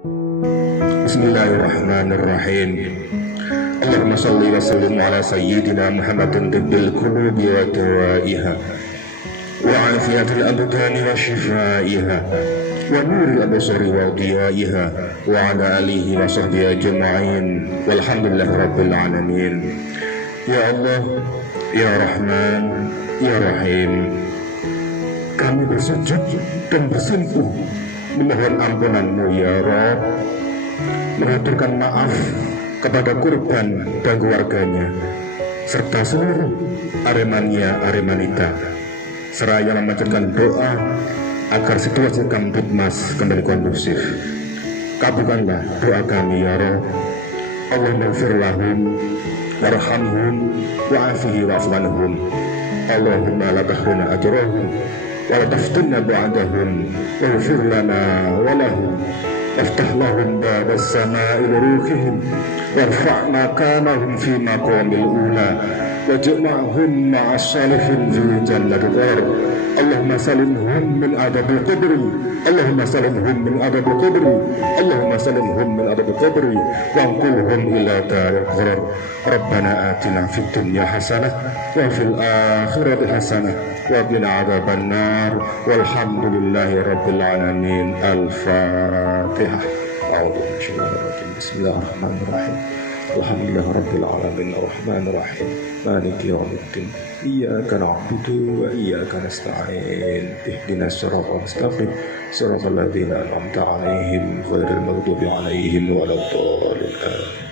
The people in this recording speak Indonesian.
Bismillahirrahmanirrahim. Allahumma salli wa sallim ala sayyidina Muhammadin tibbil qulubi wa dawaiha wa afiyatil abdani wa shifaiha wa nuril absari wa diyaiha wa ala alihi wa sahbihi ajma'in walhamdulillahi rabbil alamin. Ya Allah, Ya Rahman, Ya Rahim, kami bersujud dan bersimpuh memohon ampunan-Mu ya Rabb, mengaturkan maaf kepada korban dan keluarganya serta seluruh Aremania Aremanita, seraya memanjatkan doa agar situasi Kamtibmas kembali kondusif. Kabulkanlah doa kami ya Rabb. Allahumma ighfir lahum warhamhum wa'afihi wa'fu anhum. Allahumma la tahrimna ajrahum wa la taftinna ba'dahum waghfir lana wa lahum وافتح لهم باب السماء لروحهم وارفع مكانهم في مقام الأولى واجمعهم مع الصالحين في جنة الدار. اللهم سلمهم من عذاب القبر، اللهم سلمهم من عذاب القبر، اللهم سلمهم من عذاب القبر وانقلهم إلى دار القرار. ربنا آتنا في الدنيا حسنة وفي الآخرة حسنة وقنا عذاب النار والحمد لله رب العالمين. الفاتحة. أعوذ بالله من الشيطان الرجيم. بسم الله الرحمن الرحيم. الحمد لله رب العالمين الرحمن الرحيم مالك يوم الدين إياك نعبد وإياك نستعين اهدنا الصراط المستقيم صراط الذين أنعمت عليهم غير المغضوب عليهم ولا الضالين.